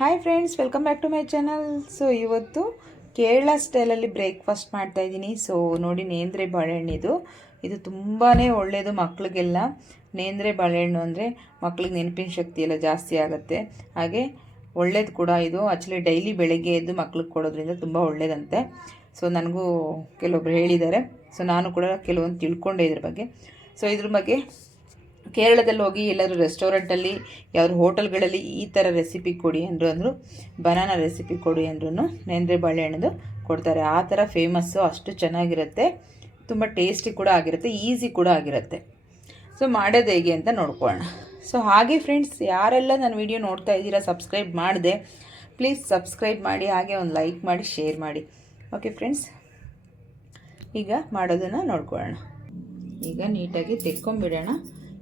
Hi friends, welcome back to my channel. So ಇವತ್ತು ಕೇರಳ ಸ್ಟೈಲಲ್ಲಿ breakfast ಮಾಡ್ತಾ ಇದ್ದೀನಿ. ಸೊ ನೋಡಿ, ನೇಂದ್ರೆ ಬಾಳೆಹಣ್ಣಿದು ಇದು ತುಂಬಾ ಒಳ್ಳೆಯದು ಮಕ್ಕಳಿಗೆಲ್ಲ. ನೇಂದ್ರೆ ಬಾಳೆಹಣ್ಣು ಅಂದರೆ ಮಕ್ಕಳಿಗೆ ನೆನಪಿನ ಶಕ್ತಿ ಎಲ್ಲ ಜಾಸ್ತಿ ಆಗುತ್ತೆ, ಹಾಗೆ ಒಳ್ಳೇದು ಕೂಡ ಇದು. ಆ್ಯಕ್ಚುಲಿ ಡೈಲಿ ಬೆಳಗ್ಗೆ ಎದ್ದು ಮಕ್ಳಿಗೆ ಕೊಡೋದ್ರಿಂದ ತುಂಬ ಒಳ್ಳೇದಂತೆ. ಸೊ ನನಗೂ ಕೆಲವೊಬ್ರು ಹೇಳಿದ್ದಾರೆ, ಸೊ ನಾನು ಕೂಡ ಕೆಲವೊಂದು ತಿಳ್ಕೊಂಡೆ ಇದ್ರ ಬಗ್ಗೆ. ಸೊ ಇದ್ರ ಬಗ್ಗೆ ಕೇರಳದಲ್ಲಿ ಹೋಗಿ ಎಲ್ಲರೂ ರೆಸ್ಟೋರೆಂಟಲ್ಲಿ ಯಾವ್ದು ಹೋಟೆಲ್ಗಳಲ್ಲಿ ಈ ಥರ ರೆಸಿಪಿ ಕೊಡಿ ಅಂದರು ಬನಾನಾ ರೆಸಿಪಿ ಕೊಡಿ ಅಂದ್ರೂ ನೇಂದ್ರೆ ಬಾಳೆಹಣ್ಣದು ಕೊಡ್ತಾರೆ. ಆ ಥರ ಫೇಮಸ್ಸು, ಅಷ್ಟು ಚೆನ್ನಾಗಿರುತ್ತೆ, ತುಂಬ ಟೇಸ್ಟಿ ಕೂಡ ಆಗಿರುತ್ತೆ, ಈಸಿ ಕೂಡ ಆಗಿರುತ್ತೆ. ಸೊ ಮಾಡೋದು ಹೇಗೆ ಅಂತ ನೋಡ್ಕೊಳ್ಳೋಣ. ಸೊ ಹಾಗೆ ಫ್ರೆಂಡ್ಸ್, ಯಾರೆಲ್ಲ ನನ್ನ ವಿಡಿಯೋ ನೋಡ್ತಾ ಇದ್ದೀರಾ, ಸಬ್ಸ್ಕ್ರೈಬ್ ಮಾಡಿದೆ, ಪ್ಲೀಸ್ ಸಬ್ಸ್ಕ್ರೈಬ್ ಮಾಡಿ, ಹಾಗೆ ಒಂದು ಲೈಕ್ ಮಾಡಿ, ಶೇರ್ ಮಾಡಿ. ಓಕೆ ಫ್ರೆಂಡ್ಸ್, ಈಗ ಮಾಡೋದನ್ನು ನೋಡ್ಕೊಳ್ಳೋಣ. ಈಗ ನೀಟಾಗಿ ತೆಕ್ಕೊಂಬಿಡೋಣ.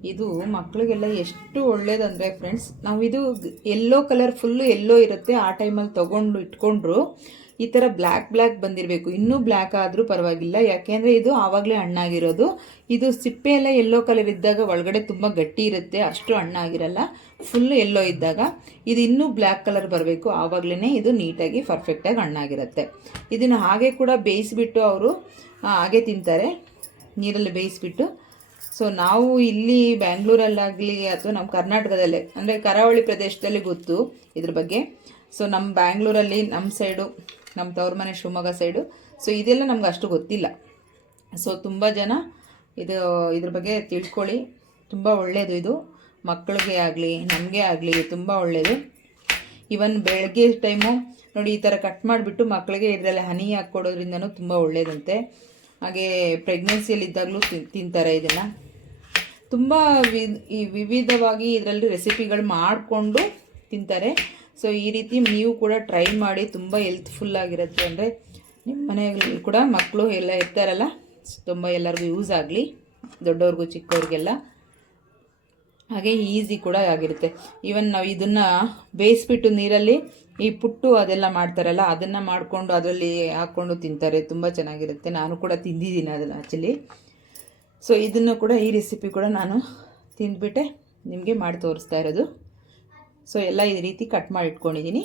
ಇದು ಮಕ್ಕಳಿಗೆಲ್ಲ ಎಷ್ಟು ಒಳ್ಳೇದಂದರೆ ಫ್ರೆಂಡ್ಸ್, ನಾವು ಇದು ಎಲ್ಲೋ ಕಲರ್ ಫುಲ್ಲು ಎಲ್ಲೋ ಇರುತ್ತೆ, ಆ ಟೈಮಲ್ಲಿ ತೊಗೊಂಡು ಇಟ್ಕೊಂಡ್ರು ಈ ಥರ ಬ್ಲ್ಯಾಕ್ ಬಂದಿರಬೇಕು. ಇನ್ನೂ ಬ್ಲ್ಯಾಕ್ ಆದರೂ ಪರವಾಗಿಲ್ಲ, ಯಾಕೆಂದರೆ ಇದು ಆವಾಗಲೇ ಹಣ್ಣಾಗಿರೋದು. ಇದು ಸಿಪ್ಪೆ ಎಲ್ಲ ಎಲ್ಲೋ ಕಲರ್ ಇದ್ದಾಗ ಒಳಗಡೆ ತುಂಬ ಗಟ್ಟಿ ಇರುತ್ತೆ, ಅಷ್ಟು ಹಣ್ಣಾಗಿರಲ್ಲ. ಫುಲ್ಲು ಎಲ್ಲೋ ಇದ್ದಾಗ ಇದು ಇನ್ನೂ ಬ್ಲ್ಯಾಕ್ ಕಲರ್ ಬರಬೇಕು, ಆವಾಗಲೇ ಇದು ನೀಟಾಗಿ ಪರ್ಫೆಕ್ಟಾಗಿ ಹಣ್ಣಾಗಿರುತ್ತೆ. ಇದನ್ನು ಹಾಗೆ ಕೂಡ ಬೇಯಿಸಿಬಿಟ್ಟು ಅವರು ಹಾಗೆ ತಿಂತಾರೆ, ನೀರಲ್ಲಿ ಬೇಯಿಸಿಬಿಟ್ಟು. ಸೊ ನಾವು ಇಲ್ಲಿ ಬ್ಯಾಂಗ್ಳೂರಲ್ಲಾಗಲಿ ಅಥವಾ ನಮ್ಮ ಕರ್ನಾಟಕದಲ್ಲೇ ಅಂದರೆ ಕರಾವಳಿ ಪ್ರದೇಶದಲ್ಲಿ ಗೊತ್ತು ಇದ್ರ ಬಗ್ಗೆ. ಸೊ ನಮ್ಮ ಬ್ಯಾಂಗ್ಳೂರಲ್ಲಿ ನಮ್ಮ ಸೈಡು, ನಮ್ಮ ತವ್ರ ಮನೆ ಶಿವಮೊಗ್ಗ ಸೈಡು, ಸೊ ಇದೆಲ್ಲ ನಮ್ಗೆ ಅಷ್ಟು ಗೊತ್ತಿಲ್ಲ. ಸೊ ತುಂಬ ಜನ ಇದ್ರ ಬಗ್ಗೆ ತಿಳ್ಕೊಳ್ಳಿ, ತುಂಬ ಒಳ್ಳೆಯದು ಇದು. ಮಕ್ಕಳಿಗೆ ಆಗಲಿ ನಮಗೆ ಆಗಲಿ ತುಂಬ ಒಳ್ಳೆಯದು. ಇವನ್ ಬೆಳಗ್ಗೆ ಟೈಮು ನೋಡಿ ಈ ಥರ ಕಟ್ ಮಾಡಿಬಿಟ್ಟು ಮಕ್ಕಳಿಗೆ ಇದರಲ್ಲಿ ಹನಿ ಹಾಕ್ಕೊಡೋದ್ರಿಂದನೂ ತುಂಬ ಒಳ್ಳೆಯದಂತೆ. ಹಾಗೆ ಪ್ರೆಗ್ನೆನ್ಸಿಯಲ್ಲಿದ್ದಾಗಲೂ ತಿಂತಾರೆ ಇದನ್ನು. ತುಂಬ ವಿವಿಧವಾಗಿ ಇದರಲ್ಲಿ ರೆಸಿಪಿಗಳು ಮಾಡಿಕೊಂಡು ತಿಂತಾರೆ. ಸೊ ಈ ರೀತಿ ನೀವು ಕೂಡ ಟ್ರೈ ಮಾಡಿ, ತುಂಬ ಹೆಲ್ತ್ಫುಲ್ಲಾಗಿರುತ್ತೆ. ಅಂದರೆ ನಿಮ್ಮ ಮನೆಯಲ್ಲಿ ಕೂಡ ಮಕ್ಕಳು ಎಲ್ಲ ಇರ್ತಾರಲ್ಲ, ತುಂಬ ಎಲ್ಲರಿಗೂ ಯೂಸ್ ಆಗಲಿ, ದೊಡ್ಡವ್ರಿಗೂ ಚಿಕ್ಕವ್ರಿಗೆಲ್ಲ. ಹಾಗೆ ಈಸಿ ಕೂಡ ಆಗಿರುತ್ತೆ. ಈವನ್ ನಾವು ಇದನ್ನು ಬೇಯಿಸ್ಬಿಟ್ಟು ನೀರಲ್ಲಿ ಈ ಪುಟ್ಟು ಅದೆಲ್ಲ ಮಾಡ್ತಾರಲ್ಲ, ಅದನ್ನು ಮಾಡಿಕೊಂಡು ಅದರಲ್ಲಿ ಹಾಕ್ಕೊಂಡು ತಿಂತಾರೆ, ತುಂಬ ಚೆನ್ನಾಗಿರುತ್ತೆ. ನಾನು ಕೂಡ ತಿಂದಿದ್ದೀನಿ ಅದನ್ನು ಆ್ಯಕ್ಚುಲಿ. ಸೊ ಇದನ್ನು ಕೂಡ, ಈ ರೆಸಿಪಿ ಕೂಡ ನಾನು ತಿಂದ್ಬಿಟ್ಟೆ ನಿಮಗೆ ಮಾಡಿ ತೋರಿಸ್ತಾ ಇರೋದು. ಸೊ ಎಲ್ಲ ಈ ರೀತಿ ಕಟ್ ಮಾಡಿ ಇಟ್ಕೊಂಡಿದ್ದೀನಿ.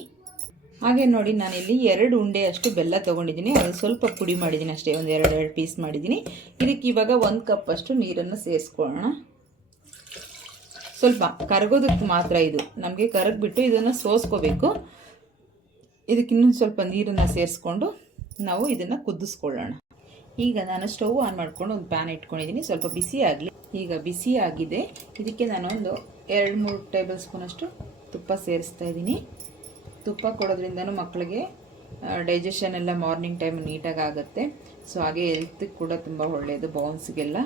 ಹಾಗೆ ನೋಡಿ, ನಾನಿಲ್ಲಿ 2 ಉಂಡೆಯಷ್ಟು ಬೆಲ್ಲ ತೊಗೊಂಡಿದ್ದೀನಿ, ಅದು ಸ್ವಲ್ಪ ಪುಡಿ ಮಾಡಿದ್ದೀನಿ ಅಷ್ಟೇ, ಒಂದು 2 ಪೀಸ್ ಮಾಡಿದ್ದೀನಿ. ಇದಕ್ಕೆ ಇವಾಗ 1 ಕಪ್ಪಷ್ಟು ನೀರನ್ನು ಸೇರಿಸ್ಕೊಳ್ಳೋಣ. ಸ್ವಲ್ಪ ಕರಗೋದಕ್ಕೆ ಮಾತ್ರ, ಇದು ನಮಗೆ ಕರಗಿಬಿಟ್ಟು ಇದನ್ನು ಸೋಸ್ಕೋಬೇಕು. ಇದಕ್ಕೆ ಇನ್ನೊಂದು ಸ್ವಲ್ಪ ನೀರನ್ನು ಸೇರಿಸ್ಕೊಂಡು ನಾವು ಇದನ್ನು ಕುದಿಸ್ಕೊಳ್ಳೋಣ. ಈಗ ನಾನು ಸ್ಟವ್ ಆನ್ ಮಾಡಿಕೊಂಡು ಒಂದು ಪ್ಯಾನ್ ಇಟ್ಕೊಂಡಿದ್ದೀನಿ, ಸ್ವಲ್ಪ ಬಿಸಿ ಆಗಲಿ. ಈಗ ಬಿಸಿ ಆಗಿದೆ, ಇದಕ್ಕೆ ನಾನು ಒಂದು 2-3 ಟೇಬಲ್ ಸ್ಪೂನಷ್ಟು ತುಪ್ಪ ಸೇರಿಸ್ತಾ ಇದ್ದೀನಿ. ತುಪ್ಪ ಕೊಡೋದ್ರಿಂದನೂ ಮಕ್ಕಳಿಗೆ ಡೈಜೆಷನ್ ಎಲ್ಲ ಮಾರ್ನಿಂಗ್ ಟೈಮ್ ನೀಟಾಗಿ ಆಗುತ್ತೆ. ಸೊ ಹಾಗೆ ಹೆಲ್ತಿಗೆ ಕೂಡ ತುಂಬ ಒಳ್ಳೆಯದು, ಬೌನ್ಸ್ಗೆಲ್ಲ.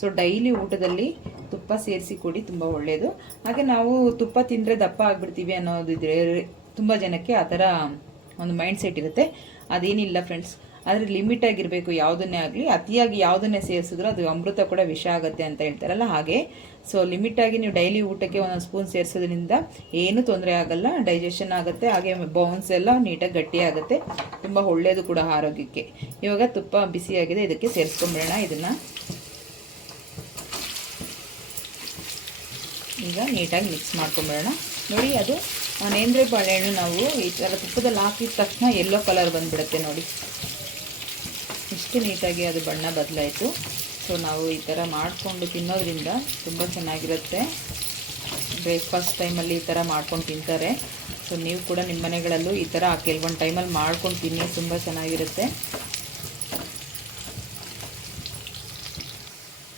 ಸೊ ಡೈಲಿ ಊಟದಲ್ಲಿ ತುಪ್ಪ ಸೇರಿಸಿ ಕೊಡಿ, ತುಂಬ ಒಳ್ಳೆಯದು. ಹಾಗೆ ನಾವು ತುಪ್ಪ ತಿಂದರೆ ದಪ್ಪ ಆಗಿಬಿಡ್ತೀವಿ ಅನ್ನೋದಿದ್ರೆ ತುಂಬ ಜನಕ್ಕೆ ಆ ಥರ ಒಂದು ಮೈಂಡ್ ಸೆಟ್ ಇರುತ್ತೆ. ಅದೇನಿಲ್ಲ ಫ್ರೆಂಡ್ಸ್, ಆದರೆ ಲಿಮಿಟ್ ಆಗಿರಬೇಕು. ಯಾವುದನ್ನೇ ಆಗಲಿ ಅತಿಯಾಗಿ ಯಾವುದನ್ನೇ ಸೇರಿಸಿದ್ರು ಅದು ಅಮೃತ ಕೂಡ ವಿಷ ಆಗುತ್ತೆ ಅಂತ ಹೇಳ್ತಾರಲ್ಲ, ಹಾಗೆ. ಸೊ ಲಿಮಿಟಾಗಿ ನೀವು ಡೈಲಿ ಊಟಕ್ಕೆ 1 ಸ್ಪೂನ್ ಸೇರಿಸೋದ್ರಿಂದ ಏನೂ ತೊಂದರೆ ಆಗಲ್ಲ, ಡೈಜೆಷನ್ ಆಗುತ್ತೆ, ಹಾಗೆ ಬೌನ್ಸ್ ಎಲ್ಲ ನೀಟಾಗಿ ಗಟ್ಟಿ ಆಗುತ್ತೆ, ತುಂಬ ಒಳ್ಳೆಯದು ಕೂಡ ಆರೋಗ್ಯಕ್ಕೆ. ಇವಾಗ ತುಪ್ಪ ಬಿಸಿಯಾಗಿದೆ, ಇದಕ್ಕೆ ಸೇರಿಸ್ಕೊಂಬಿಡೋಣ. ಇದನ್ನು ಈಗ ನೀಟಾಗಿ ಮಿಕ್ಸ್ ಮಾಡ್ಕೊಂಬಿಡೋಣ. ನೋಡಿ, ಅದು ನೇಂದ್ರೆ ಬಾಳೆಹಣ್ಣು ನಾವು ಈ ಥರ ತುಪ್ಪದಲ್ಲಿ ಹಾಕಿದ ತಕ್ಷಣ ಯೆಲ್ಲೋ ಕಲರ್ ಬಂದುಬಿಡುತ್ತೆ ನೋಡಿ, ಇಷ್ಟು ನೀಟಾಗಿ ಅದು ಬಣ್ಣ ಬದಲಾಯಿತು. ಸೊ ನಾವು ಈ ಥರ ಮಾಡಿಕೊಂಡು ತಿನ್ನೋದ್ರಿಂದ ತುಂಬ ಚೆನ್ನಾಗಿರುತ್ತೆ. ಬ್ರೇಕ್ಫಾಸ್ಟ್ ಟೈಮಲ್ಲಿ ಈ ಥರ ಮಾಡ್ಕೊಂಡು ತಿಂತಾರೆ. ಸೊ ನೀವು ಕೂಡ ನಿಮ್ಮ ಮನೆಗಳಲ್ಲೂ ಈ ಥರ ಕೆಲವೊಂದು ಟೈಮಲ್ಲಿ ಮಾಡ್ಕೊಂಡು ತಿನ್ನಿ, ತುಂಬ ಚೆನ್ನಾಗಿರುತ್ತೆ.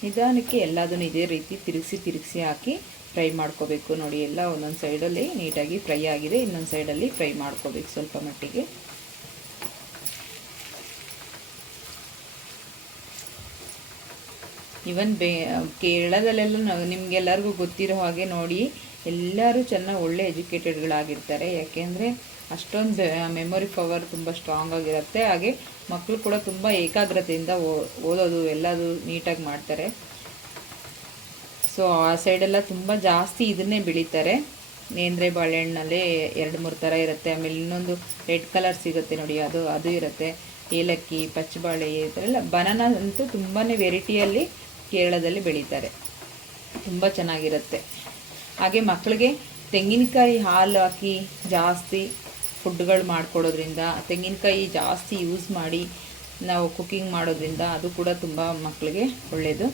ನಿಧಾನಕ್ಕೆ ಎಲ್ಲದನ್ನು ಇದೇ ರೀತಿ ತಿರುಗಿಸಿ ಹಾಕಿ ಫ್ರೈ ಮಾಡ್ಕೋಬೇಕು. ನೋಡಿ, ಎಲ್ಲ ಒಂದೊಂದು ಸೈಡಲ್ಲಿ ನೀಟಾಗಿ ಫ್ರೈ ಆಗಿದೆ, ಇನ್ನೊಂದು ಸೈಡಲ್ಲಿ ಫ್ರೈ ಮಾಡ್ಕೋಬೇಕು ಸ್ವಲ್ಪ ಮಟ್ಟಿಗೆ. ಇವನ್ ಕೇರಳದಲ್ಲೆಲ್ಲ ನಿಮಗೆಲ್ಲರಿಗೂ ಗೊತ್ತಿರೋ ಹಾಗೆ ನೋಡಿ, ಎಲ್ಲರೂ ಚೆನ್ನಾಗಿ ಒಳ್ಳೆ ಎಜುಕೇಟೆಡ್ಗಳಾಗಿರ್ತಾರೆ, ಯಾಕೆಂದರೆ ಅಷ್ಟೊಂದು ಮೆಮೊರಿ ಪವರ್ ತುಂಬ ಸ್ಟ್ರಾಂಗ್ ಆಗಿರುತ್ತೆ. ಹಾಗೆ ಮಕ್ಕಳು ಕೂಡ ತುಂಬ ಏಕಾಗ್ರತೆಯಿಂದ ಓದೋದು ಎಲ್ಲದು ನೀಟಾಗಿ ಮಾಡ್ತಾರೆ. ಸೊ ಆ ಸೈಡೆಲ್ಲ ತುಂಬ ಜಾಸ್ತಿ ಇದನ್ನೇ ಬೆಳೀತಾರೆ. ನೇಂದ್ರೆ ಬಾಳೆಹಣ್ಣಲ್ಲೇ 2-3 ಥರ ಇರುತ್ತೆ. ಆಮೇಲೆ ಇನ್ನೊಂದು ರೆಡ್ ಕಲರ್ ಸಿಗುತ್ತೆ ನೋಡಿ, ಅದು ಇರುತ್ತೆ. ಏಲಕ್ಕಿ, ಪಚ್ಚಬಾಳೆ, ಈ ಥರ ಎಲ್ಲ. ಬನಾನಾ ಅಂತೂ ತುಂಬಾ ವೆರೈಟಿಯಲ್ಲಿ ಕೇರಳದಲ್ಲಿ ಬೆಳೀತಾರೆ, ತುಂಬ ಚೆನ್ನಾಗಿರುತ್ತೆ. ಹಾಗೆ ಮಕ್ಕಳಿಗೆ ತೆಂಗಿನಕಾಯಿ ಹಾಲು ಹಾಕಿ ಜಾಸ್ತಿ ಫುಡ್ಗಳು ಮಾಡಿಕೊಡೋದ್ರಿಂದ, ತೆಂಗಿನಕಾಯಿ ಜಾಸ್ತಿ ಯೂಸ್ ಮಾಡಿ ನಾವು ಕುಕ್ಕಿಂಗ್ ಮಾಡೋದ್ರಿಂದ ಅದು ಕೂಡ ತುಂಬ ಮಕ್ಕಳಿಗೆ ಒಳ್ಳೆಯದು.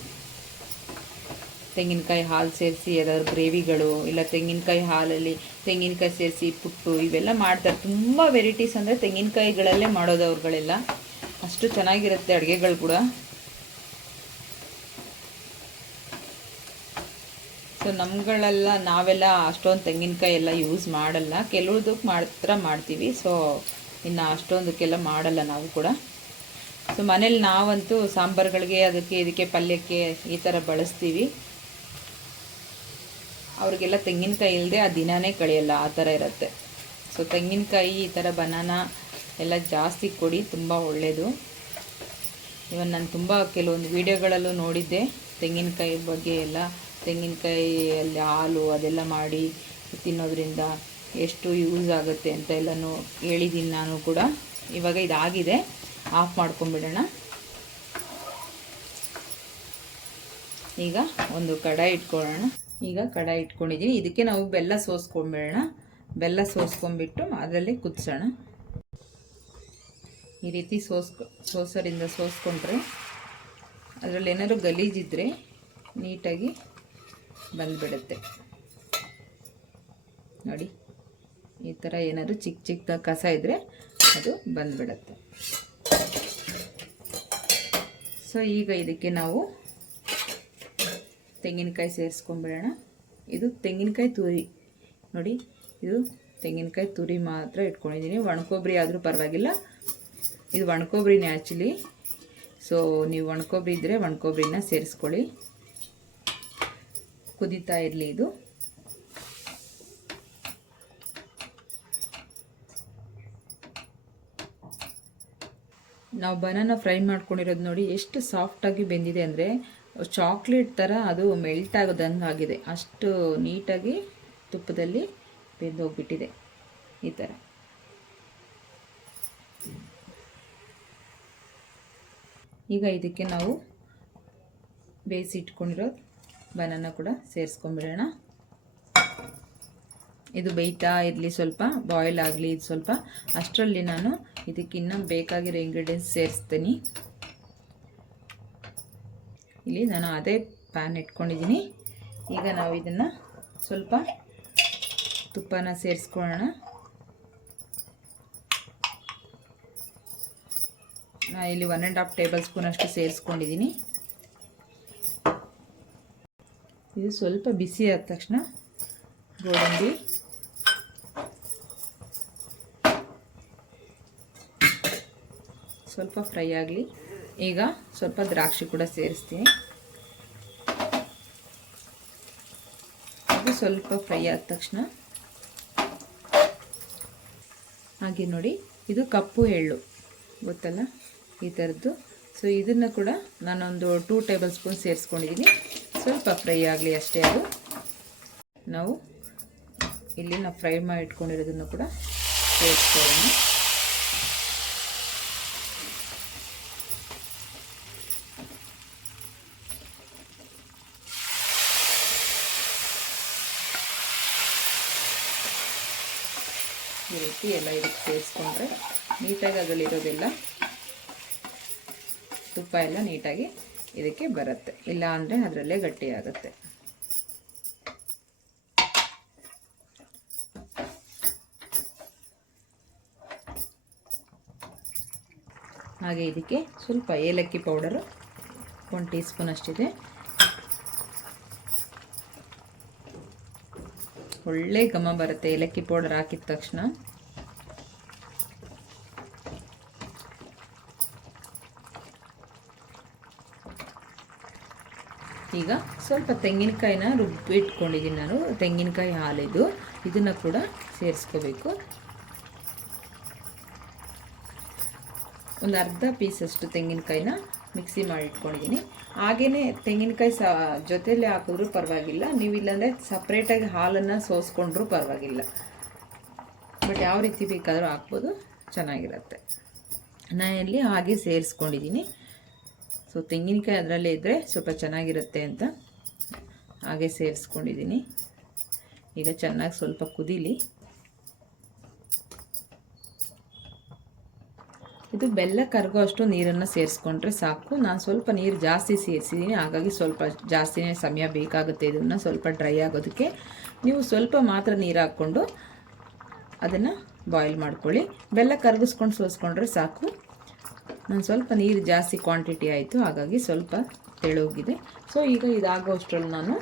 ತೆಂಗಿನಕಾಯಿ ಹಾಲು ಸೇರಿಸಿ ಯಾವ್ದಾದ್ರು ಗ್ರೇವಿಗಳು, ಇಲ್ಲ ತೆಂಗಿನಕಾಯಿ ಹಾಲಲ್ಲಿ ತೆಂಗಿನಕಾಯಿ ಸೇರಿಸಿ ಪುಟ್ಟು ಇವೆಲ್ಲ ಮಾಡ್ತಾರೆ. ತುಂಬ ವೆರೈಟೀಸ್ ಅಂದರೆ ತೆಂಗಿನಕಾಯಿಗಳಲ್ಲೇ ಮಾಡೋದು ಅವ್ರುಗಳೆಲ್ಲ. ಅಷ್ಟು ಚೆನ್ನಾಗಿರುತ್ತೆ ಅಡುಗೆಗಳು ಕೂಡ. ಸೊ ನಾವೆಲ್ಲ ಅಷ್ಟೊಂದು ತೆಂಗಿನಕಾಯಿ ಎಲ್ಲ ಯೂಸ್ ಮಾಡಲ್ಲ, ಕೆಲವ್ರದಕ್ಕೆ ಮಾತ್ರ ಮಾಡ್ತೀವಿ. ಸೊ ಇನ್ನು ಅಷ್ಟೊಂದಕ್ಕೆಲ್ಲ ಮಾಡಲ್ಲ ನಾವು ಕೂಡ. ಸೊ ಮನೇಲಿ ನಾವಂತೂ ಸಾಂಬಾರುಗಳಿಗೆ ಇದಕ್ಕೆ ಪಲ್ಯಕ್ಕೆ ಈ ಥರ ಬಳಸ್ತೀವಿ. ಅವ್ರಿಗೆಲ್ಲ ತೆಂಗಿನಕಾಯಿ ಇಲ್ಲದೆ ಆ ದಿನವೇ ಕಳೆಯಲ್ಲ, ಆ ಥರ ಇರುತ್ತೆ. ಸೊ ತೆಂಗಿನಕಾಯಿ ಈ ಥರ ಬನಾನಾ ಎಲ್ಲ ಜಾಸ್ತಿ ಕೊಡಿ, ತುಂಬ ಒಳ್ಳೆಯದು. ಇವನ್ ನಾನು ತುಂಬ ಕೆಲವೊಂದು ವೀಡಿಯೋಗಳಲ್ಲೂ ನೋಡಿದ್ದೆ ತೆಂಗಿನಕಾಯಿ ಬಗ್ಗೆ ಎಲ್ಲ. ತೆಂಗಿನಕಾಯಿಯಲ್ಲಿ ಹಾಲು ಅದೆಲ್ಲ ಮಾಡಿ ತಿನ್ನೋದ್ರಿಂದ ಎಷ್ಟು ಯೂಸ್ ಆಗುತ್ತೆ ಅಂತ ಎಲ್ಲನೂ ಹೇಳಿದ್ದೀನಿ ನಾನು ಕೂಡ. ಇವಾಗ ಇದಾಗಿದೆ, ಆಫ್ ಮಾಡ್ಕೊಂಬಿಡೋಣ. ಈಗ ಒಂದು ಕಡಾಯಿ ಇಟ್ಕೊಳ್ಳೋಣ. ಈಗ ಕಡಾಯಿ ಇಟ್ಕೊಂಡಿದ್ದೀನಿ, ಇದಕ್ಕೆ ನಾವು ಬೆಲ್ಲ ಸೋಸ್ಕೊಂಬಿಡೋಣ. ಬೆಲ್ಲ ಸೋಸ್ಕೊಂಬಿಟ್ಟು ಅದರಲ್ಲಿ ಕುದಿಸೋಣ. ಈ ರೀತಿ ಸೋಸರಿಂದ ಸೋಸ್ಕೊಂಡ್ರೆ ಅದರಲ್ಲಿ ಏನಾದರೂ ಗಲೀಜಿದ್ರೆ ನೀಟಾಗಿ ಬಂದುಬಿಡುತ್ತೆ. ನೋಡಿ, ಈ ಥರ ಏನಾದರೂ ಚಿಕ್ಕ ಕಸ ಇದ್ದರೆ ಅದು ಬಂದುಬಿಡುತ್ತೆ. ಸೊ ಈಗ ಇದಕ್ಕೆ ನಾವು ತೆಂಗಿನಕಾಯಿ ಸೇರಿಸ್ಕೊಂಬಿಡೋಣ. ಇದು ತೆಂಗಿನಕಾಯಿ ತುರಿ ನೋಡಿ, ಇದು ತೆಂಗಿನಕಾಯಿ ತುರಿ ಮಾತ್ರ ಇಟ್ಕೊಂಡಿದ್ದೀನಿ. ಒಣಕೊಬ್ಬರಿ ಆದರೂ ಪರವಾಗಿಲ್ಲ, ಇದು ಒಣಕೊಬ್ಬರಿನೇ ಆ್ಯಕ್ಚುಲಿ. ಸೊ ನೀವು ಒಣಕೊಬ್ಬರಿ ಇದ್ದರೆ ಒಣಕೊಬ್ಬರಿನ ಸೇರಿಸ್ಕೊಳ್ಳಿ. ಕುದೀತಾ ಇರಲಿ ಇದು. ನಾವು ಬನಾನಾ ಫ್ರೈ ಮಾಡ್ಕೊಂಡಿರೋದು ನೋಡಿ ಎಷ್ಟು ಸಾಫ್ಟಾಗಿ ಬೆಂದಿದೆ ಅಂದರೆ ಚಾಕ್ಲೇಟ್ ಥರ ಅದು ಮೆಲ್ಟ್ ಆಗೋದಂಗೆ ಆಗಿದೆ. ಅಷ್ಟು ನೀಟಾಗಿ ತುಪ್ಪದಲ್ಲಿ ಬೆಂದೋಗ್ಬಿಟ್ಟಿದೆ ಈ ಥರ. ಈಗ ಇದಕ್ಕೆ ನಾವು ಬೇಯಿಸಿ ಇಟ್ಕೊಂಡಿರೋ ಬನಾನಾ ಕೂಡ ಸೇರಿಸ್ಕೊಂಬಿಡೋಣ. ಇದು ಬೇಯ್ತಾ ಇರಲಿ, ಸ್ವಲ್ಪ ಬಾಯ್ಲ್ ಆಗಲಿ ಇದು ಸ್ವಲ್ಪ. ಅಷ್ಟರಲ್ಲಿ ನಾನು ಇದಕ್ಕಿನ್ನ ಬೇಕಾಗಿರೋ ಇಂಗ್ರೀಡಿಯೆಂಟ್ಸ್ ಸೇರಿಸ್ತೀನಿ. ಇಲ್ಲಿ ನಾನು ಅದೇ ಪ್ಯಾನ್ ಇಟ್ಕೊಂಡಿದ್ದೀನಿ. ಈಗ ನಾವು ಇದನ್ನು ಸ್ವಲ್ಪ ತುಪ್ಪನ ಸೇರಿಸ್ಕೊಳ್ಳೋಣ. ಇಲ್ಲಿ 1.5 ಟೇಬಲ್ ಸ್ಪೂನ್ ಅಷ್ಟು ಸೇರಿಸ್ಕೊಂಡಿದ್ದೀನಿ. ಇದು ಸ್ವಲ್ಪ ಬಿಸಿ ಆದ ತಕ್ಷಣ ಗೋಡಂಬಿ, ಸ್ವಲ್ಪ ಫ್ರೈ ಆಗಲಿ. ಈಗ ಸ್ವಲ್ಪ ದ್ರಾಕ್ಷಿ ಕೂಡ ಸೇರಿಸ್ತೀನಿ. ಇದು ಸ್ವಲ್ಪ ಫ್ರೈ ಆದ ತಕ್ಷಣ ಹಾಗೆ ನೋಡಿ, ಇದು ಕಪ್ಪು ಎಳ್ಳು ಗೊತ್ತಲ್ಲ, ಈ ಥರದ್ದು. ಸೊ ಇದನ್ನು ಕೂಡ ನಾನೊಂದು 2 ಟೇಬಲ್ ಸ್ಪೂನ್ ಸೇರಿಸ್ಕೊಂಡಿದ್ದೀನಿ. ಸ್ವಲ್ಪ ಫ್ರೈ ಆಗಲಿ ಅಷ್ಟೇ. ಅದು ನಾವು ಫ್ರೈ ಮಾಡಿ ಇಟ್ಕೊಂಡಿರೋದನ್ನು ಕೂಡ ಸೇರಿಸ್ಕೊಳ್ಳೋಣ. ಈ ರೀತಿ ಎಲ್ಲ ಇದಕ್ಕೆ ಸೇರಿಸ್ಕೊಂಡ್ರೆ ನೀಟಾಗಿ ಅದರಲ್ಲಿರೋದೆಲ್ಲ ತುಪ್ಪ ಎಲ್ಲ ನೀಟಾಗಿ ಇದಕ್ಕೆ ಬರುತ್ತೆ. ಇಲ್ಲ ಅಂದರೆ ಅದರಲ್ಲೇ ಗಟ್ಟಿಯಾಗುತ್ತೆ. ಹಾಗೆ ಇದಕ್ಕೆ ಸ್ವಲ್ಪ ಏಲಕ್ಕಿ ಪೌಡರು 1 ಟೀ ಸ್ಪೂನ್ ಅಷ್ಟಿದೆ. ಒಳ್ಳೆ ಘಮ ಬರುತ್ತೆ ಏಲಕ್ಕಿ ಪೌಡರ್ ಹಾಕಿದ ತಕ್ಷಣ. ಈಗ ಸ್ವಲ್ಪ ತೆಂಗಿನಕಾಯಿನ ರುಬ್ಬಿಟ್ಕೊಂಡಿದ್ದೀನಿ ನಾನು. ತೆಂಗಿನಕಾಯಿ ಹಾಲಿದು ಇದನ್ನು ಕೂಡ ಸೇರಿಸ್ಕೋಬೇಕು. ಒಂದು ಅರ್ಧ ಪೀಸಷ್ಟು ತೆಂಗಿನಕಾಯಿನ ಮಿಕ್ಸಿ ಮಾಡಿ ಇಟ್ಕೊಂಡಿದ್ದೀನಿ. ಹಾಗೆಯೇ ತೆಂಗಿನಕಾಯಿ ಜೊತೆಯಲ್ಲಿ ಹಾಕಿದ್ರೂ ಪರವಾಗಿಲ್ಲ, ನೀವು ಇಲ್ಲಾಂದರೆ ಸಪ್ರೇಟಾಗಿ ಹಾಲನ್ನು ಸೋಸ್ಕೊಂಡ್ರೂ ಪರವಾಗಿಲ್ಲ. ಬಟ್ ಯಾವ ರೀತಿ ಬೇಕಾದರೂ ಹಾಕ್ಬೋದು, ಚೆನ್ನಾಗಿರುತ್ತೆ. ನಾನಿಲ್ಲಿ ಹಾಗೆ ಸೇರಿಸ್ಕೊಂಡಿದ್ದೀನಿ. ಸೊ ತೆಂಗಿನಕಾಯಿ ಅದರಲ್ಲೇ ಇದ್ದರೆ ಸ್ವಲ್ಪ ಚೆನ್ನಾಗಿರುತ್ತೆ ಅಂತ ಹಾಗೆ ಸೇರಿಸ್ಕೊಂಡಿದ್ದೀನಿ. ಈಗ ಚೆನ್ನಾಗಿ ಸ್ವಲ್ಪ ಕುದೀಲಿ. ಇದು ಬೆಲ್ಲ ಕರಗೋ ಅಷ್ಟು ನೀರನ್ನು ಸೇರಿಸ್ಕೊಂಡ್ರೆ ಸಾಕು. ನಾನು ಸ್ವಲ್ಪ ನೀರು ಜಾಸ್ತಿ ಸೇರಿಸಿದ್ದೀನಿ, ಹಾಗಾಗಿ ಸ್ವಲ್ಪ ಜಾಸ್ತಿನೇ ಸಮಯ ಬೇಕಾಗುತ್ತೆ ಇದನ್ನು ಸ್ವಲ್ಪ ಡ್ರೈ ಆಗೋದಕ್ಕೆ. ನೀವು ಸ್ವಲ್ಪ ಮಾತ್ರ ನೀರು ಹಾಕ್ಕೊಂಡು ಅದನ್ನು ಬಾಯ್ಲ್ ಮಾಡ್ಕೊಳ್ಳಿ. ಬೆಲ್ಲ ಕರಗಿಸ್ಕೊಂಡು ಸೋಸ್ಕೊಂಡ್ರೆ ಸಾಕು. ನಾನು ಸ್ವಲ್ಪ ನೀರು ಜಾಸ್ತಿ ಕ್ವಾಂಟಿಟಿ ಆಯಿತು, ಹಾಗಾಗಿ ಸ್ವಲ್ಪ ತೆಳ್ಳೋಗಿದೆ. ಸೊ ಈಗ ಇದಾಗೋ ಅಷ್ಟರಲ್ಲಿ ನಾನು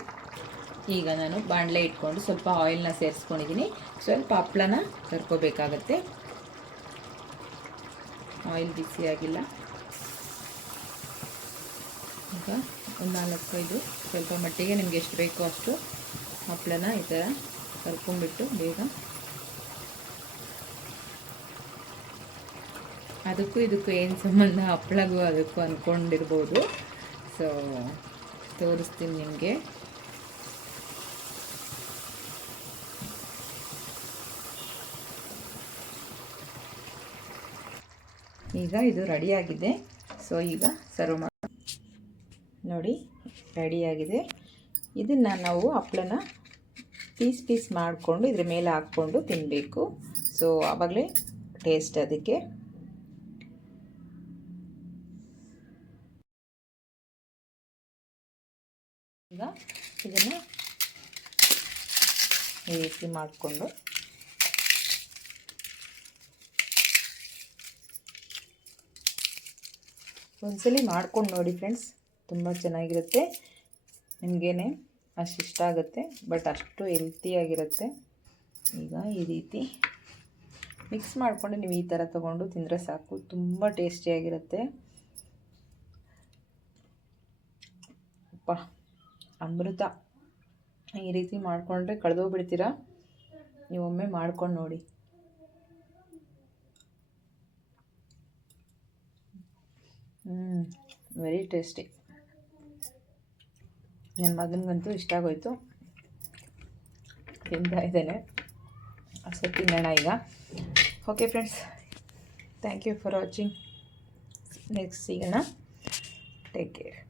ಬಾಣಲೆ ಇಟ್ಕೊಂಡು ಸ್ವಲ್ಪ ಆಯಿಲ್ನ ಸೇರಿಸ್ಕೊಂಡಿದ್ದೀನಿ. ಸ್ವಲ್ಪ ಹಪ್ಪಳನ ಕರ್ಕೋಬೇಕಾಗತ್ತೆ. ಆಯಿಲ್ ಬಿಸಿಯಾಗಿಲ್ಲ. ಈಗ ಒಂದು 4-5 ಸ್ವಲ್ಪ ಮಟ್ಟಿಗೆ ನಿಮ್ಗೆ ಎಷ್ಟು ಬೇಕೋ ಅಷ್ಟು ಹಪ್ಪಳನ ಈ ಥರ ಕರ್ಕೊಂಡ್ಬಿಟ್ಟು ಬೇಗ. ಅದಕ್ಕೂ ಇದಕ್ಕೂ ಏನು ಸಂಬಂಧ, ಹಪ್ಪಳಗೂ ಅದಕ್ಕೂ ಅಂದ್ಕೊಂಡಿರ್ಬೋದು. ಸೊ ತೋರಿಸ್ತೀನಿ ನಿಮಗೆ. ಈಗ ಇದು ರೆಡಿಯಾಗಿದೆ. ಸೊ ಈಗ ಸರ್ವ್ ಮಾಡಿ ನೋಡಿ, ರೆಡಿಯಾಗಿದೆ. ಇದನ್ನು ನಾವು ಹಪ್ಪಳನ ಪೀಸ್ ಮಾಡಿಕೊಂಡು ಇದ್ರ ಮೇಲೆ ಹಾಕ್ಕೊಂಡು ತಿನ್ನಬೇಕು. ಸೊ ಆವಾಗಲೇ ಟೇಸ್ಟ್ ಅದಕ್ಕೆ. ಈಗ ಇದನ್ನು ಈ ರೀತಿ ಮಾಡಿಕೊಂಡು ಒಂದ್ಸಲಿ ಮಾಡ್ಕೊಂಡು ನೋಡಿ ಫ್ರೆಂಡ್ಸ್, ತುಂಬ ಚೆನ್ನಾಗಿರುತ್ತೆ. ನಿಮಗೇನೆ ಅಷ್ಟು ಇಷ್ಟ ಆಗುತ್ತೆ, ಬಟ್ ಅಷ್ಟು ಹೆಲ್ತಿಯಾಗಿರುತ್ತೆ. ಈಗ ಈ ರೀತಿ ಮಿಕ್ಸ್ ಮಾಡಿಕೊಂಡು ನೀವು ಈ ಥರ ತೊಗೊಂಡು ತಿಂದರೆ ಸಾಕು, ತುಂಬ ಟೇಸ್ಟಿಯಾಗಿರುತ್ತೆ. ಅಪ್ಪ ಅಮೃತ. ಈ ರೀತಿ ಮಾಡಿಕೊಂಡ್ರೆ ಕಳೆದೋಗ್ಬಿಡ್ತೀರಾ. ನೀವೊಮ್ಮೆ ಮಾಡ್ಕೊಂಡು ನೋಡಿ. Very tasty. ನನ್ನ ಮಗನಿಗಂತೂ ಇಷ್ಟ ಆಗೋಯ್ತು, ತಿಂತಾ ಇದ್ದೇನೆ. ಅಷ್ಟೇ ತಿನ್ನೋಣ ಈಗ. Okay friends, thank you for watching. Next ಸಿಗೋಣ. Take care.